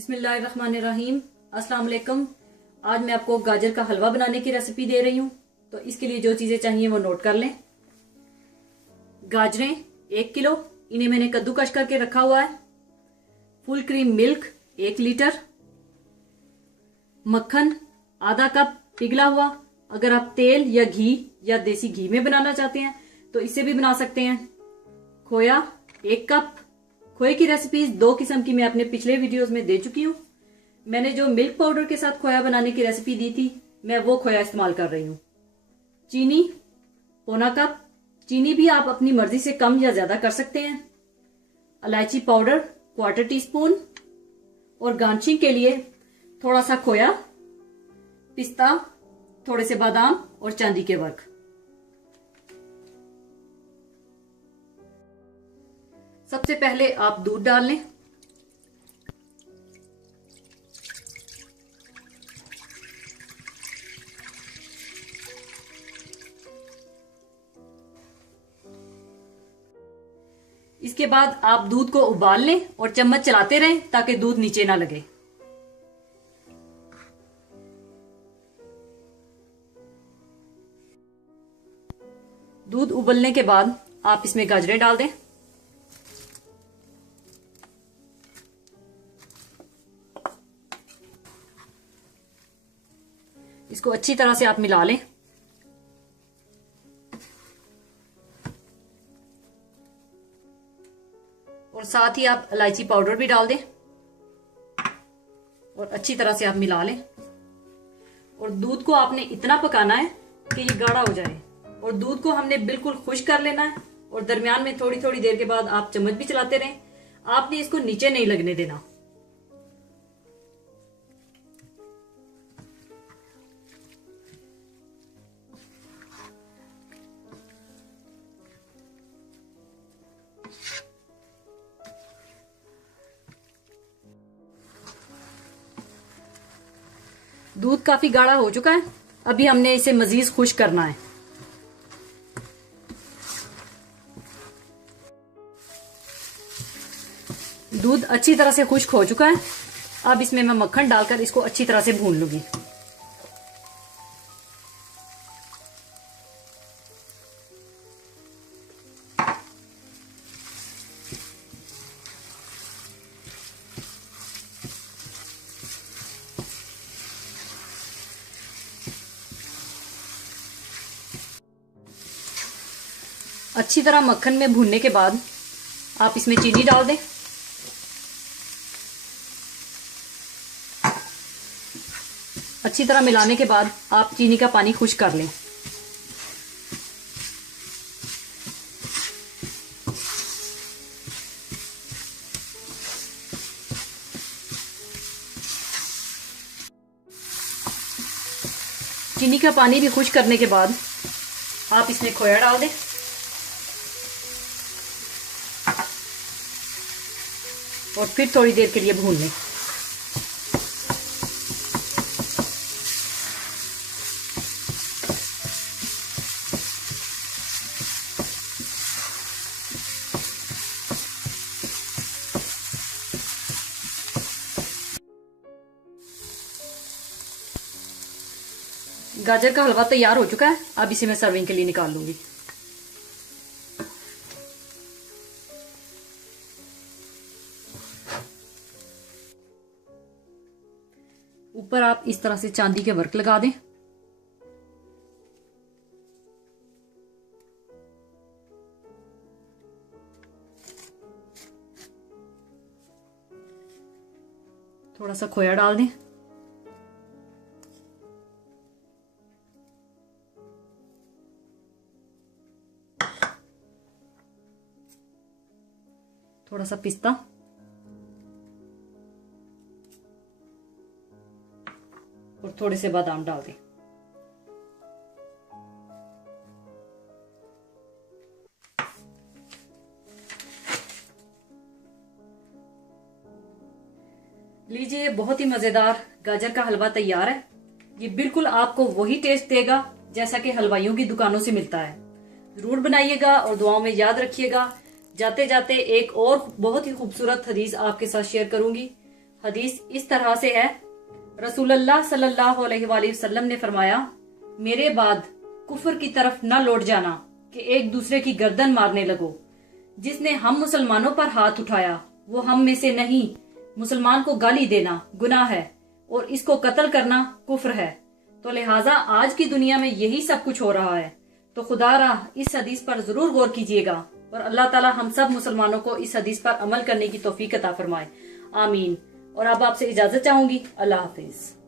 बिस्मिल्लाहिर्रहमानिर्रहीम। अस्सलाम वालेकुम। आज मैं आपको गाजर का हलवा बनाने की रेसिपी दे रही हूँ। तो इसके लिए जो चीज़ें चाहिए वो नोट कर लें। गाजरें 1 किलो, इन्हें मैंने कद्दूकश करके रखा हुआ है। Full cream milk 1 litre. मक्खन आधा कप पिघला हुआ। अगर आप तेल या घी या देसी घी में बनाना चाहते हैं तो इससे भी बना सकते हैं। खोया 1 कप। खोए की रेसिपीज 2 किस्म की मैं अपने पिछले वीडियोस में दे चुकी हूँ। मैंने जो मिल्क पाउडर के साथ खोया बनाने की रेसिपी दी थी, मैं वो खोया इस्तेमाल कर रही हूँ। चीनी पौना कप। चीनी भी आप अपनी मर्जी से कम या ज्यादा कर सकते हैं। इलायची पाउडर 1/4 टीस्पून। और गार्निशिंग के लिए थोड़ा सा खोया, पिस्ता, थोड़े से बादाम और चांदी के वर्क। सबसे पहले आप दूध डाल लें। इसके बाद आप दूध को उबाल लें और चम्मच चलाते रहें ताकि दूध नीचे ना लगे। दूध उबलने के बाद आप इसमें गाजरें डाल दें। इसको अच्छी तरह से आप मिला लें। और साथ ही आप इलायची पाउडर भी डाल दें और अच्छी तरह से आप मिला लें। और दूध को आपने इतना पकाना है कि ये गाढ़ा हो जाए। और दूध को हमने बिल्कुल खुश्क कर लेना है। और दरमियान में थोड़ी थोड़ी देर के बाद आप चम्मच भी चलाते रहें। आपने इसको नीचे नहीं लगने देना। दूध काफी गाढ़ा हो चुका है। अभी हमने इसे मजीद खुश्क करना है। दूध अच्छी तरह से खुश्क हो चुका है। अब इसमें मैं मक्खन डालकर इसको अच्छी तरह से भून लूंगी। अच्छी तरह मक्खन में भूनने के बाद आप इसमें चीनी डाल दें। अच्छी तरह मिलाने के बाद आप चीनी का पानी खुश्क कर लें। चीनी का पानी भी खुश्क करने के बाद आप इसमें खोया डाल दें। और फिर थोड़ी देर के लिए भून लें। गाजर का हलवा तैयार हो चुका है। अब इसे मैं सर्विंग के लिए निकाल लूंगी। ऊपर आप इस तरह से चांदी के वर्क लगा दें। थोड़ा सा खोया डाल दें। थोड़ा सा पिस्ता और थोड़े से बादाम डाल दें। लीजिए, बहुत ही मजेदार गाजर का हलवा तैयार है। ये बिल्कुल आपको वही टेस्ट देगा जैसा कि हलवाइयों की दुकानों से मिलता है। जरूर बनाइएगा और दुआओं में याद रखिएगा। जाते जाते एक और बहुत ही खूबसूरत हदीस आपके साथ शेयर करूंगी। हदीस इस तरह से है, रसूलुल्लाह सल्लल्लाहु अलैहि वसल्लम ने फरमाया, मेरे बाद कुफर की तरफ न लौट जाना कि एक दूसरे की गर्दन मारने लगो। जिसने हम मुसलमानों पर हाथ उठाया वो हम में से नहीं। मुसलमान को गाली देना गुनाह है और इसको कत्ल करना कुफ्र है। तो लिहाजा आज की दुनिया में यही सब कुछ हो रहा है। तो खुदारा इस हदीस पर जरूर गौर कीजिएगा और अल्लाह ताला हम सब मुसलमानों को इस हदीस पर अमल करने की तौफीक अता फरमाए। आमीन। और अब आपसे इजाजत चाहूंगी। अल्लाह हाफिज।